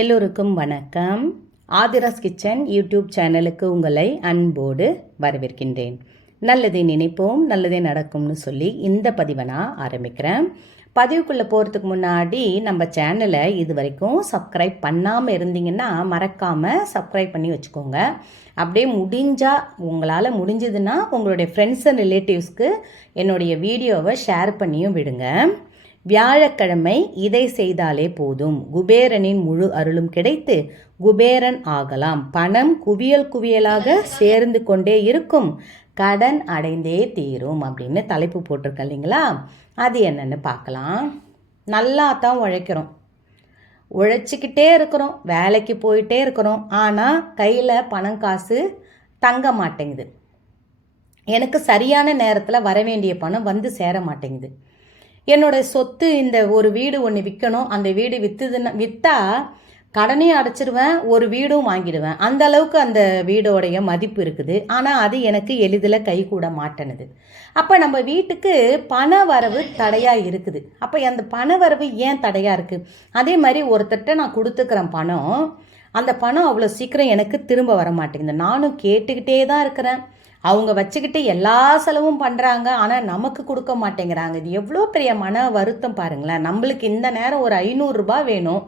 எல்லோருக்கும் வணக்கம். Aadhira's kitchen YouTube சேனலுக்கு உங்களை அன்போடு வரவேற்கின்றேன். நல்லதை நினைப்போம் நல்லதே நடக்கும்னு சொல்லி இந்த பதிவை நான் ஆரம்பிக்கிறேன். பதிவுக்குள்ளே போகிறதுக்கு முன்னாடி நம்ம சேனலை இது வரைக்கும் சப்ஸ்கிரைப் பண்ணாமல் இருந்தீங்கன்னா மறக்காமல் சப்ஸ்கிரைப் பண்ணி வச்சுக்கோங்க. அப்படியே முடிஞ்சால் உங்களால் முடிஞ்சதுன்னா உங்களுடைய ஃப்ரெண்ட்ஸ் அண்ட் ரிலேட்டிவ்ஸ்க்கு என்னுடைய வீடியோவை ஷேர் பண்ணியும் விடுங்க. வியாழக்கிழமை இதை செய்தாலே போதும். குபேரனின் முழு அருளும் கிடைத்து குபேரன் ஆகலாம். பணம் குவியல் குவியலாக சேர்ந்து கொண்டே இருக்கும். கடன் அடைந்தே தீரும் அப்படின்னு தலைப்பு போட்டிருக்க இல்லைங்களா? அது என்னென்னு பார்க்கலாம். நல்லா தான் உழைக்கிறோம். உழைச்சிக்கிட்டே இருக்கிறோம். வேலைக்கு போயிட்டே இருக்கிறோம். ஆனால் கையில் பணம் காசு தங்க மாட்டேங்குது. எனக்கு சரியான நேரத்தில் வர வேண்டிய பணம் வந்து சேர மாட்டேங்குது. என்னோட சொத்து இந்த ஒரு வீடு ஒன்று விற்கணும் அந்த வீடு விற்றுதுன்னா விற்றா கடனையும் அடைச்சிருவேன் ஒரு வீடும் வாங்கிடுவேன். அந்த அளவுக்கு அந்த வீடோடைய மதிப்பு இருக்குது. ஆனால் அது எனக்கு எளிதில் கை கூட மாட்டேனுது. அப்போ நம்ம வீட்டுக்கு பண வரவு தடையாக இருக்குது. அப்போ அந்த பண வரவு ஏன் தடையாக இருக்குது அதே மாதிரி ஒருத்தர்கிட்ட நான் கொடுத்துக்கிறேன் பணம் அந்த பணம் அவ்வளோ சீக்கிரம் எனக்கு திரும்ப வர மாட்டேங்குது நானும் கேட்டுக்கிட்டே தான் இருக்கிறேன். அவங்க வச்சுக்கிட்டு எல்லா செலவும் பண்ணுறாங்க ஆனால் நமக்கு கொடுக்க மாட்டேங்கிறாங்க. இது எவ்வளோ பெரிய மன வருத்தம் பாருங்களேன். நம்மளுக்கு இந்த நேரம் ஒரு ஐநூறுரூபா வேணும்.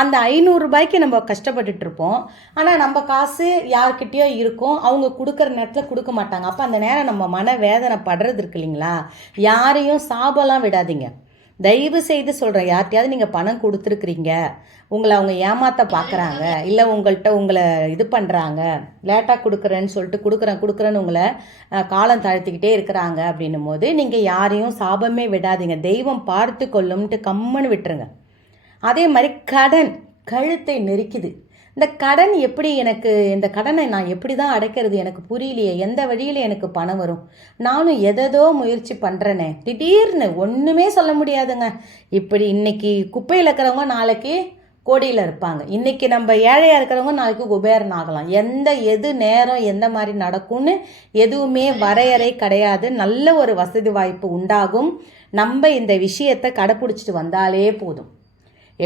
அந்த ஐநூறுரூபாய்க்கு நம்ம கஷ்டப்பட்டுட்டு இருப்போம். ஆனால் நம்ம காசு யார்கிட்டயோ இருக்கும். அவங்க கொடுக்குற நேரத்தில் கொடுக்க மாட்டாங்க. அப்போ அந்த நேரம் நம்ம மன வேதனை படுறது இருக்கு இல்லைங்களா? யாரையும் சாபலாம் விடாதீங்க. தயவு செய்து சொல்கிறேன் யார்கிட்டயாவது நீங்கள் பணம் கொடுத்துருக்குறீங்க. உங்களை அவங்க ஏமாற்ற பார்க்குறாங்க இல்லை உங்கள்கிட்ட உங்களை இது பண்ணுறாங்க லேட்டாக கொடுக்குறேன்னு சொல்லிட்டு கொடுக்குறேன் கொடுக்குறேன்னு உங்களை காலம் தாழ்த்திக்கிட்டே இருக்கிறாங்க அப்படின்னும் போது நீங்கள் யாரையும் சாபமே விடாதீங்க. தெய்வம் பார்த்து கொள்ளும்ன்ட்டு கம்முன்னு விட்டுருங்க. அதே மாதிரி கடன் கழுத்தை நெரிக்குது. இந்த கடன் எப்படி எனக்கு இந்த கடனை நான் எப்படி தான் அடைக்கிறது எனக்கு புரியலையே எந்த வழியில் எனக்கு பணம் வரும்? நானும் எதோ முயற்சி பண்ணுறேனே திடீர்னு ஒன்றுமே சொல்ல முடியாதுங்க. இப்படி இன்னைக்கு குப்பையில் இருக்கிறவங்க நாளைக்கு கோடியில் இருப்பாங்க. இன்னைக்கு நம்ம ஏழையாக இருக்கிறவங்க நாளைக்கு குபேரன் ஆகலாம். எந்த எது நேரம் எந்த மாதிரி நடக்கும்னு எதுவுமே வரையறை கிடையாது. நல்ல ஒரு வசதி வாய்ப்பு உண்டாகும். நம்ம இந்த விஷயத்தை கடைப்பிடிச்சிட்டு வந்தாலே போதும்.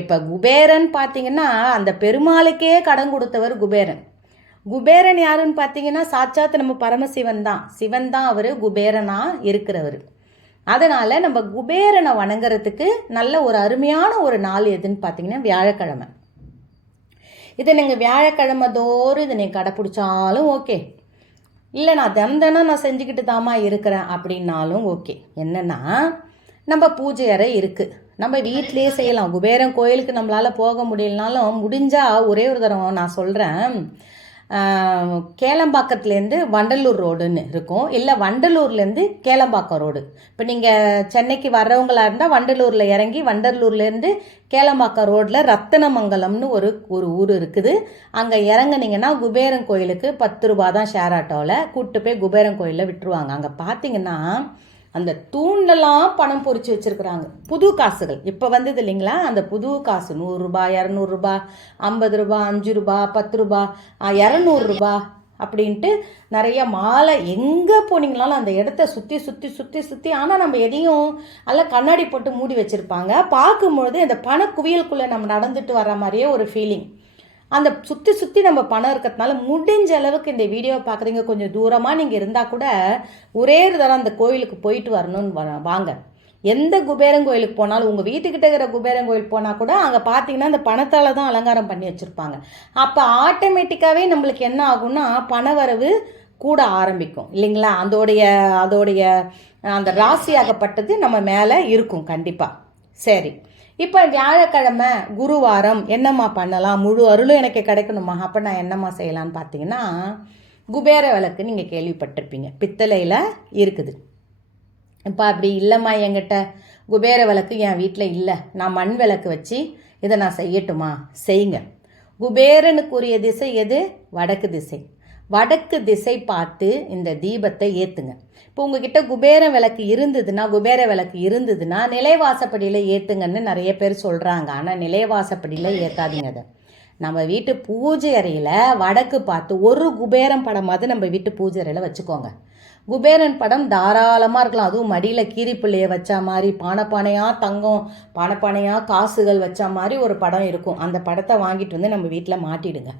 இப்போ குபேரன் பார்த்தீங்கன்னா அந்த பெருமாளுக்கே கடன் கொடுத்தவர் குபேரன். குபேரன் யாருன்னு பார்த்தீங்கன்னா சாட்சாத் நம்ம பரமசிவன் தான். சிவன் தான் அவர் குபேரனா இருக்கிறவர். அதனால் நம்ம குபேரனை வணங்குறதுக்கு நல்ல ஒரு அருமையான ஒரு நாள் எதுன்னு பார்த்தீங்கன்னா வியாழக்கிழமை. இதை நீங்கள் வியாழக்கிழமை தோறும் இதை நீங்கள் கடைப்பிடிச்சாலும் ஓகே. இல்லை நான் தினம் தினம் நான் செஞ்சுக்கிட்டு தாமா இருக்கிறேன் அப்படின்னாலும் ஓகே. என்னென்னா நம்ம பூஜை அறை இருக்குது நம்ம வீட்டிலேயே செய்யலாம். குபேரன் கோயிலுக்கு நம்மளால் போக முடியலனாலும் முடிஞ்சால் ஒரே ஒரு தரம் நான் சொல்கிறேன் கேளம்பாக்கத்துலேருந்து வண்டலூர் ரோடுன்னு இருக்கும். இல்லை வண்டலூர்லேருந்து கேளம்பாக்கம் ரோடு. இப்போ நீங்கள் சென்னைக்கு வர்றவங்களா இருந்தால் வண்டலூரில் இறங்கி வண்டலூர்லேருந்து கேளம்பாக்கம் ரோட்டில் ரத்தனமங்கலம்னு ஒரு ஒரு ஊர் இருக்குது. அங்கே இறங்குனீங்கன்னா குபேரன் கோயிலுக்கு பத்து ரூபா தான் ஷேர் ஆட்டோவில் கூப்பிட்டு போய் குபேரன் கோயிலில் விட்டுருவாங்க. அங்கே பார்த்தீங்கன்னா அந்த தூண்லலாம் பணம் பொறிச்சு வச்சுருக்குறாங்க. புது காசுகள். இப்போ வந்தது இல்லைங்களா? அந்த புது காசு. நூறுரூபா இரநூறுபா ஐம்பது ரூபா அஞ்சு ரூபா பத்து ரூபா இரநூறுபா அப்படின்ட்டு நிறைய மாலை எங்கே போனீங்களாலும் அந்த இடத்த சுற்றி சுற்றி சுற்றி சுற்றி ஆனால் நம்ம எதையும் எல்லாம் கண்ணாடி போட்டு மூடி வச்சுருப்பாங்க. பார்க்கும்பொழுது அந்த பண குவியலுக்குள்ளே நம்ம நடந்துட்டு வர மாதிரியே ஒரு ஃபீலிங் அந்த சுற்றி சுற்றி நம்ம பணம் இருக்கிறதுனால முடிஞ்ச அளவுக்கு இந்த வீடியோவை பார்க்குறீங்க கொஞ்சம் தூரமாக நீங்கள் இருந்தால் கூட ஒரே தரம் தடவை அந்த கோயிலுக்கு போயிட்டு வரணும்னு வ- வாங்க. எந்த குபேரன் கோயிலுக்கு போனாலும் உங்கள் வீட்டுக்கிட்ட இருக்கிற குபேரன் கோயில் போனால் கூட அங்கே பார்த்தீங்கன்னா அந்த பணத்தால் தான் அலங்காரம் பண்ணி வச்சுருப்பாங்க. அப்போ ஆட்டோமேட்டிக்காகவே நம்மளுக்கு என்ன ஆகும்னா பண வரவு கூட ஆரம்பிக்கும். இல்லைங்களா? அதோடைய அதோடைய அந்த ராசியாகப்பட்டது நம்ம மேலே இருக்கும் கண்டிப்பாக சரி. இப்போ வியாழக்கிழமை குருவாரம் என்னம்மா பண்ணலாம்? முழு அருளும் எனக்கு கிடைக்கணுமா? அப்போ நான் என்னம்மா செய்யலான்னு பார்த்தீங்கன்னா குபேர விளக்கு நீங்கள் கேள்விப்பட்டிருப்பீங்க. பித்தளையில் இருக்குது. இப்போ அப்படி இல்லைம்மா என்கிட்ட. குபேர விளக்கு என் வீட்டில் இல்லை. நான் மண் விளக்கு வச்சு இதை நான் செய்யட்டுமா? செய்யுங்க. குபேரனுக்குரிய திசை எது? வடக்கு திசை. வடக்கு திசை பார்த்து இந்த தீபத்தை ஏற்றுங்க இப்போ உங்ககிட்ட குபேர விளக்கு இருந்ததுன்னா குபேர விளக்கு இருந்ததுன்னா நிலைவாசப்படியில் ஏற்றுங்கன்னு நிறைய பேர் சொல்கிறாங்க ஆனால் நிலைவாசப்படியில் ஏற்றாதீங்க அதை. நம்ம வீட்டு பூஜை அறையில் வடக்கு பார்த்து ஒரு குபேரம் படமாவது நம்ம வீட்டு பூஜை அறையில் வச்சுக்கோங்க. குபேரன் படம் தாராளமாக இருக்கலாம். அதுவும் மடியில் கீரிப்பிள்ளையை வச்ச மாதிரி பானைப்பானையாக தங்கம் பானைப்பானையாக காசுகள் வச்ச மாதிரி ஒரு படம் இருக்கும். அந்த படத்தை வாங்கிட்டு வந்து நம்ம வீட்டில் மாட்டிடுங்க.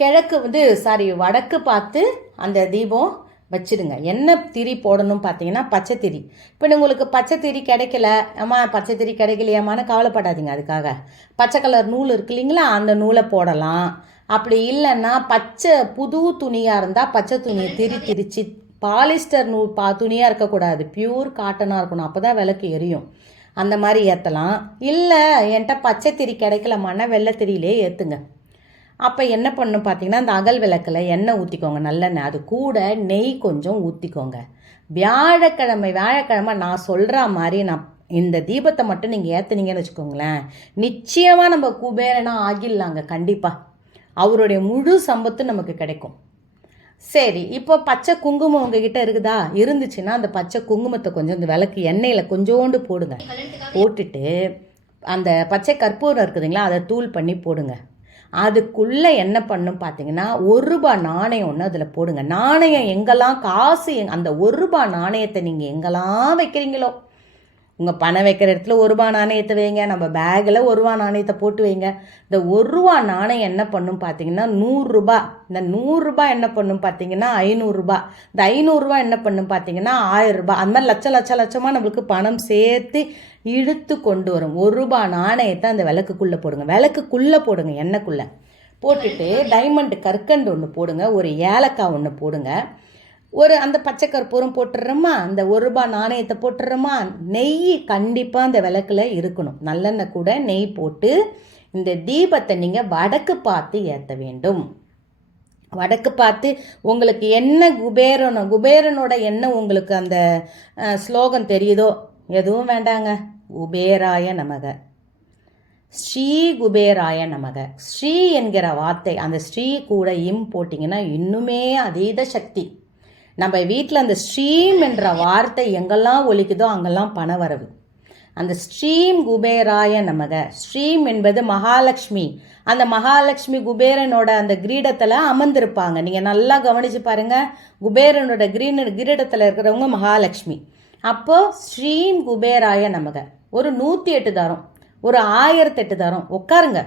கிழக்கு வந்து சாரி வடக்கு பார்த்து அந்த தீபம் வச்சிடுங்க. என்ன திரி போடணும் பார்த்தீங்கன்னா பச்சை திரி. இப்போ உங்களுக்கு பச்சை திரி கிடைக்கல. அம்மா பச்சை திரி கிடைக்கலையாமான்னு கவலைப்படாதீங்க அதுக்காக. பச்சை கலர் நூல் இருக்கு இல்லைங்களா அந்த நூலை போடலாம். அப்படி இல்லைன்னா பச்சை புது துணியாக இருந்தால் பச்சை துணியை திரி திரிச்சு பாலிஸ்டர் நூல் பா துணியாக இருக்கக்கூடாது. பியூர் காட்டனாக இருக்கணும். அப்போ தான் விளக்கு எரியும். அந்த மாதிரி ஏற்றலாம் இல்லை என்கிட்ட பச்சை திரி கிடைக்கலமான்னா வெள்ளை திரியிலே ஏற்றுங்க அப்போ என்ன பண்ணும் பார்த்தீங்கன்னா அந்த அகல் விளக்கில் எண்ணெய் ஊற்றிக்கோங்க நல்லெண்ணெய். அது கூட நெய் கொஞ்சம் ஊற்றிக்கோங்க வியாழக்கிழமை வியாழக்கிழமை நான் சொல்கிற மாதிரி நான் இந்த தீபத்தை மட்டும் நீங்கள் ஏற்றுனீங்கன்னு வச்சுக்கோங்களேன். நிச்சயமாக நம்ம குபேரனாக ஆகிடலாங்க கண்டிப்பாக அவருடைய முழு சம்பத்து நமக்கு கிடைக்கும். சரி இப்போ பச்சை குங்குமம் உங்ககிட்ட இருக்குதா? இருந்துச்சுன்னா அந்த பச்சை குங்குமத்தை கொஞ்சம் இந்த விளக்கு எண்ணெயில் கொஞ்சோண்டு போடுங்க. போட்டுட்டு அந்த பச்சை கற்பூரம் இருக்குதுங்களா அதை தூள் பண்ணி போடுங்க. அதுக்குள்ளே என்ன பண்ணும் பார்த்தீங்கன்னா ஒரு ரூபா நாணயம் ஒன்று அதில் போடுங்க. நாணயம் எங்கெல்லாம் காசு எங் அந்த ஒரு ரூபா நாணயத்தை நீங்கள் எங்கெல்லாம் வைக்கிறீங்களோ உங்கள் பணம் வைக்கிற இடத்துல ஒரு ரூபா நாணயத்தை வைங்க நம்ம பேக்கில் ஒரு ரூபா நாணயத்தை போட்டு வைங்க. இந்த ஒரு ரூபா நாணயம் என்ன பண்ணும் பார்த்தீங்கன்னா நூறுரூபா இந்த நூறுரூபா என்ன பண்ணும் பார்த்தீங்கன்னா ஐநூறுரூபா இந்த ஐநூறுரூவா என்ன பண்ணும் பார்த்தீங்கன்னா ஆயிரரூபா அந்த மாதிரி லட்ச லட்ச லட்சமாக நம்மளுக்கு பணம் சேர்த்து இழுத்து கொண்டு வரும். ஒரு ரூபா நாணயத்தை அந்த விளக்குக்குள்ளே போடுங்க. விளக்குக்குள்ளே போடுங்க எண்ணெய்க்குள்ளே. போட்டுட்டு டைமண்ட் கற்கண்டு ஒன்று போடுங்க. ஒரு ஏலக்காய் ஒன்று போடுங்க. ஒரு அந்த பச்சை கற்பூரம் போட்டுடுறோமா? அந்த ஒரு ரூபாய் நாணயத்தை போட்டுடுறோமா? நெய் கண்டிப்பாக அந்த விளக்கில் இருக்கணும். நல்லெண்ணெய் கூட நெய் போட்டு இந்த தீபத்தை நீங்கள் வடக்கு பார்த்து ஏற்ற வேண்டும். வடக்கு பார்த்து உங்களுக்கு என்ன குபேரனோ குபேரனோட என்ன உங்களுக்கு அந்த ஸ்லோகம் தெரியுதோ? எதுவும் வேண்டாங்க. குபேராய நமக. ஸ்ரீ குபேராய நமக. ஸ்ரீ என்கிற வார்த்தை அந்த ஸ்ரீ கூட இம் போட்டிங்கன்னா இன்னுமே அதீத சக்தி. நம்ம வீட்டில் அந்த ஸ்ட்ரீம் என்ற வார்த்தை எங்கெல்லாம் ஒலிக்குதோ அங்கெல்லாம் பண வரவு அந்த ஸ்ட்ரீம் குபேராய நமக. ஸ்ட்ரீம் என்பது மகாலட்சுமி அந்த மகாலட்சுமி குபேரனோட அந்த கிரீடத்தில் அமர்ந்திருப்பாங்க. நீங்கள் நல்லா கவனித்து பாருங்கள் குபேரனோட கிரீன கிரீடத்தில் இருக்கிறவங்க மகாலட்சுமி அப்போது ஸ்ரீம் குபேராய நமக. ஒரு நூற்றி எட்டு தரம். ஒரு ஆயிரத்தெட்டு தரம். உட்காருங்க.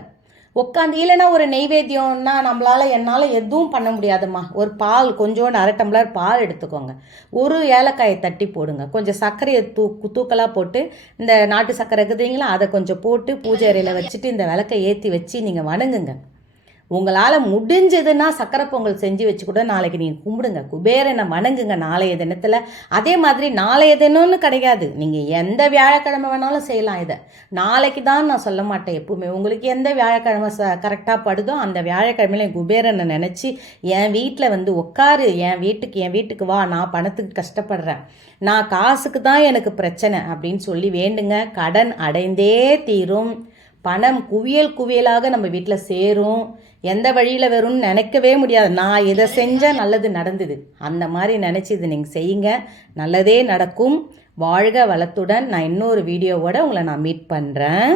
உட்காந்து இல்லைன்னா ஒரு நெய்வேத்தியம்னா நம்மளால் என்னால் எதுவும் பண்ண முடியாதும்மா. ஒரு பால் கொஞ்சோண்டு அரை டம்ளர் பால் எடுத்துக்கோங்க. ஒரு ஏலக்காயை தட்டி போடுங்க. கொஞ்சம் சர்க்கரையை தூ தூக்கலாக போட்டு இந்த நாட்டு சர்க்கரை இருக்குதுங்களா அதை கொஞ்சம் போட்டு பூஜை அறையில் வச்சுட்டு இந்த விளக்கை ஏற்றி வச்சு நீங்கள் வணங்குங்க. உங்களால் முடிஞ்சதுன்னா சக்கரை பொங்கல் செஞ்சு வச்சு கூட நாளைக்கு நீங்கள் கும்பிடுங்க. குபேரனை வணங்குங்க நாளைய தினத்தில். அதே மாதிரி நாளைய தினம்னு கிடையாது. நீங்கள் எந்த வியாழக்கிழமை வேணாலும் செய்யலாம் இதை. நாளைக்கு தான் நான் சொல்ல மாட்டேன் எப்பவுமே. உங்களுக்கு எந்த வியாழக்கிழமை ச கரெக்டாக படுதோ அந்த வியாழக்கிழமையில குபேரனை நினச்சி என் வீட்டில் வந்து உட்காரு என் வீட்டுக்கு என் வீட்டுக்கு வா. நான் பணத்துக்கு கஷ்டப்படுறேன். நான் காசுக்கு தான் எனக்கு பிரச்சனை. அப்படின்னு சொல்லி வேண்டுங்க. கடன் அடைந்தே தீரும். பணம் குவியல் குவியலாக நம்ம வீட்டில் சேரும். எந்த வழியில் வரும்னு நினைக்கவே முடியாது. நான் இதை செஞ்சால் நல்லது நடந்தது. அந்த மாதிரி நினச்சி இதை நீங்கள் செய்யுங்க. நல்லதே நடக்கும். வாழ்க வளத்துடன் நான் இன்னொரு வீடியோவோட உங்களை நான் மீட் பண்ணுறேன்